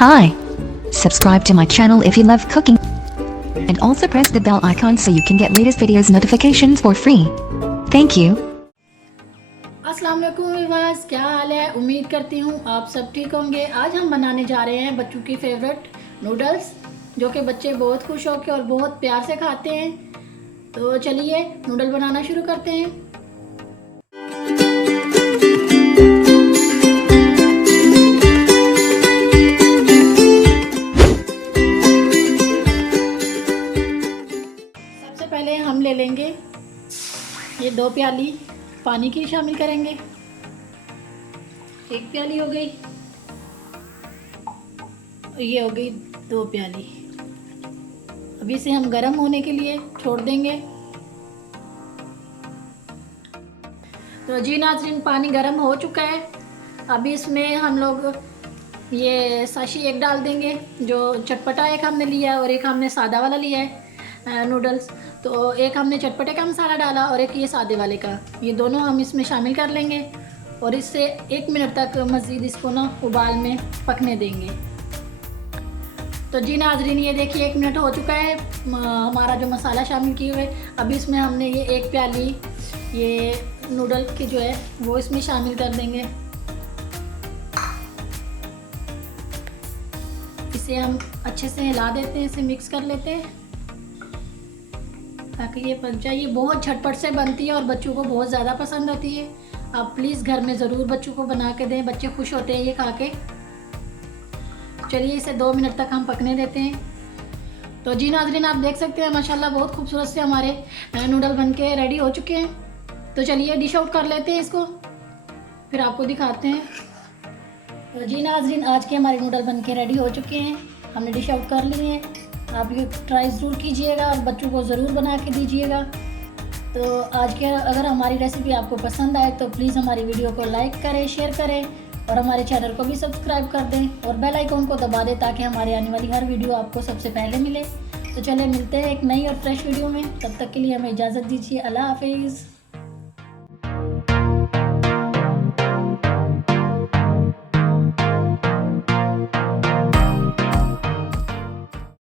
Hi. Subscribe to my channel if you love cooking. And also press the bell icon so you can get latest videos notifications for free. Thank you. अस्सलाम वालेकुम विवास, क्या हाल है। उम्मीद करती हूँ आप सब ठीक होंगे। आज हम बनाने जा रहे हैं बच्चों की फेवरेट नूडल्स, जो कि बच्चे बहुत खुश होकर और बहुत प्यार से खाते हैं। तो चलिए नूडल बनाना शुरू करते हैं। सबसे पहले हम ले लेंगे ये 2 प्याली पानी की शामिल करेंगे। 1 प्याली हो गई, ये हो गई 2 प्याली। अभी इसे हम गर्म होने के लिए छोड़ देंगे। तो जी नाज़रीन, पानी गर्म हो चुका है। अभी इसमें हम लोग ये साशी एक डाल देंगे, जो चटपटा एक हमने लिया है और एक हमने सादा वाला लिया है नूडल्स। तो एक हमने चटपटे का मसाला डाला और एक ये सादे वाले का, ये दोनों हम इसमें शामिल कर लेंगे और इससे 1 मिनट तक मज़ीद इसको ना उबाल में पकने देंगे। तो जी नाज़रीन, ये देखिए 1 मिनट हो चुका है हमारा जो मसाला शामिल किए हुए। अभी इसमें हमने ये 1 प्याली ये नूडल की जो है वो इसमें शामिल कर देंगे। इसे हम अच्छे से हिला देते हैं, इसे मिक्स कर लेते हैं ताकि ये पक जाए। ये बहुत झटपट से बनती है और बच्चों को बहुत ज़्यादा पसंद होती है। आप प्लीज़ घर में ज़रूर बच्चों को बना के दें, बच्चे खुश होते हैं ये खा के। चलिए इसे 2 मिनट तक हम पकने देते हैं। तो जी नाज़रीन, आप देख सकते हैं माशाल्लाह बहुत खूबसूरत से हमारे नूडल बनके रेडी हो चुके हैं। तो चलिए डिश आउट कर लेते हैं इसको, फिर आपको दिखाते हैं। तो जी नाज़रीन, आज के हमारे नूडल बनके रेडी हो चुके हैं, हमने डिश आउट कर लिए हैं। आप ये ट्राई ज़रूर कीजिएगा और बच्चों को ज़रूर बना के दीजिएगा। तो आज के अगर हमारी रेसिपी आपको पसंद आए तो प्लीज़ हमारी वीडियो को लाइक करें, शेयर करें और हमारे चैनल को भी सब्सक्राइब कर दें और बेल आइकॉन को दबा दें ताकि हमारी आने वाली हर वीडियो आपको सबसे पहले मिले। तो चलिए मिलते हैं एक नई और फ्रेश वीडियो में, तब तक के लिए हमें इजाज़त दीजिए। अल्लाह हाफिज़।